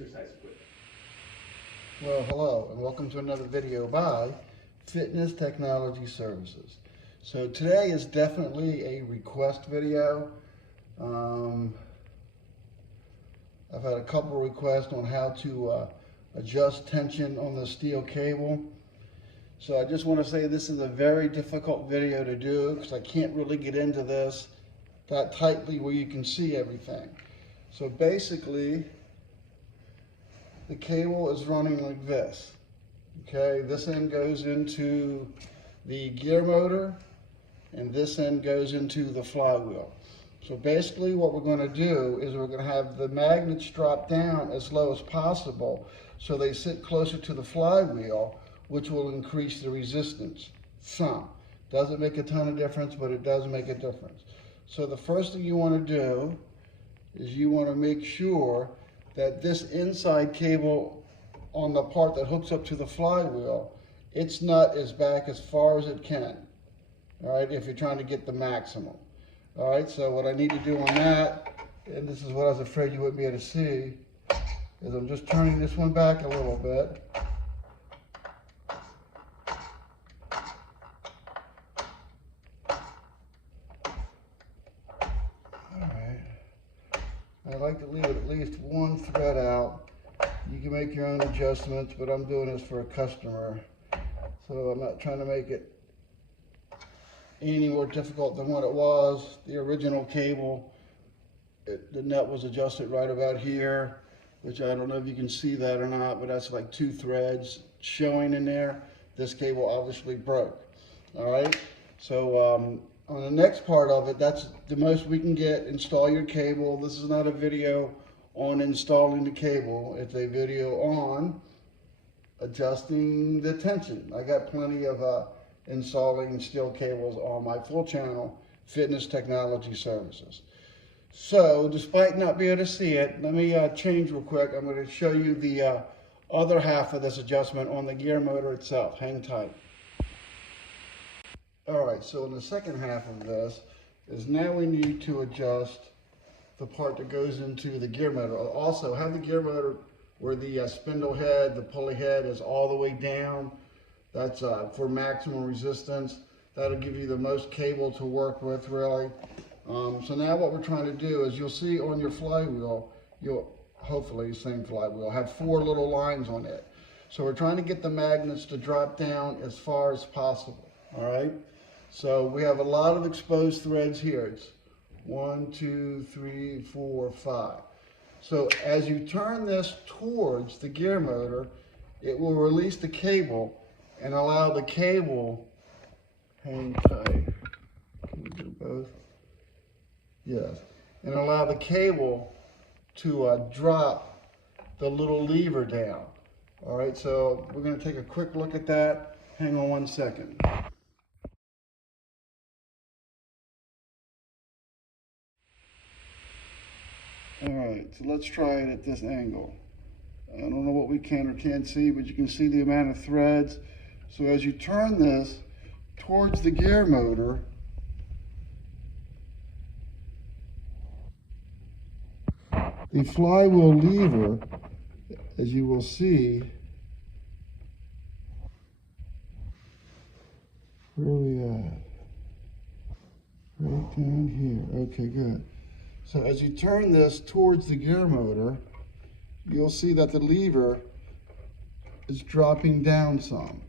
exercise equipment. Well, hello, and welcome to another video by Fitness Technology Services. So today is definitely a request video. I've had a couple requests on how to adjust tension on the steel cable. So I just want to say this is a very difficult video to do because I can't really get into this that tightly where you can see everything. So basically, the cable is running like this. Okay, this end goes into the gear motor and this end goes into the flywheel. So basically what we're going to do is we're going to have the magnets drop down as low as possible so they sit closer to the flywheel, which will increase the resistance some. Doesn't make a ton of difference, but it does make a difference. So the first thing you want to do is you want to make sure that this inside cable on the part that hooks up to the flywheel, its nut is back as far as it can, all right, if you're trying to get the maximum. All right, so what I need to do on that, and this is what I was afraid you wouldn't be able to see, is I'm just turning this one back a little bit. I like to leave at least one thread out. You can make your own adjustments, but I'm doing this for a customer. So I'm not trying to make it any more difficult than what it was. The original cable, the nut was adjusted right about here, which I don't know if you can see that or not, but that's like 2 threads showing in there. This cable obviously broke. All right, so on the next part of it, that's the most we can get. Install your cable. This is not a video on installing the cable. It's a video on adjusting the tension. I got plenty of installing steel cables on my full channel, Fitness Technology Services. So despite not being able to see it, let me change real quick. I'm going to show you the other half of this adjustment on the gear motor itself. Hang tight. All right, so in the second half of this is now we need to adjust the part that goes into the gear motor. Also, have the gear motor where the spindle head, the pulley head is all the way down. That's for maximum resistance. That'll give you the most cable to work with, really. So now what we're trying to do is you'll see on your flywheel, you'll hopefully, same flywheel, have 4 little lines on it. So we're trying to get the magnets to drop down as far as possible, all right? So we have a lot of exposed threads here. It's 1, 2, 3, 4, 5. So as you turn this towards the gear motor, it will release the cable and allow the cable, hang tight, can we do both? Yes, and allow the cable to drop the little lever down. All right, so we're going to take a quick look at that. Hang on 1 second. All right, so let's try it at this angle. I don't know what we can or can't see, but you can see the amount of threads. So as you turn this towards the gear motor, the flywheel lever, as you will see, where are we at? Right down here. Okay, good. So as you turn this towards the gear motor, you'll see that the lever is dropping down some.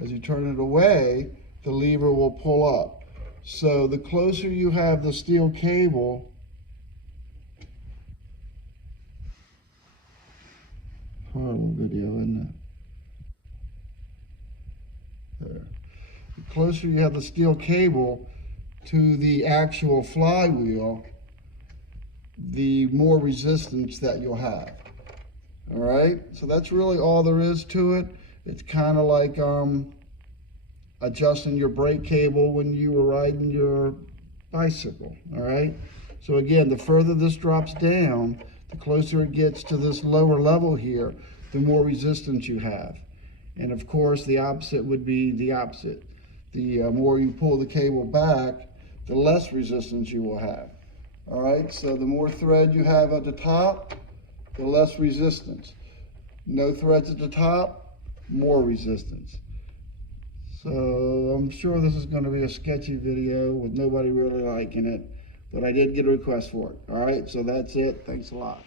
As you turn it away, the lever will pull up. So the closer you have the steel cable, horrible video, isn't it? There. The closer you have the steel cable to the actual flywheel, the more resistance that you'll have. All right, so that's really all there is to it. It's kind of like adjusting your brake cable when you were riding your bicycle. All right, so again, the further this drops down, the closer it gets to this lower level here, the more resistance you have. And of course, the opposite would be the opposite. The more you pull the cable back, the less resistance you will have. All right, so the more thread you have at the top, the less resistance. No threads at the top, more resistance. So I'm sure this is going to be a sketchy video with nobody really liking it, but I did get a request for it. All right, so that's it. Thanks a lot.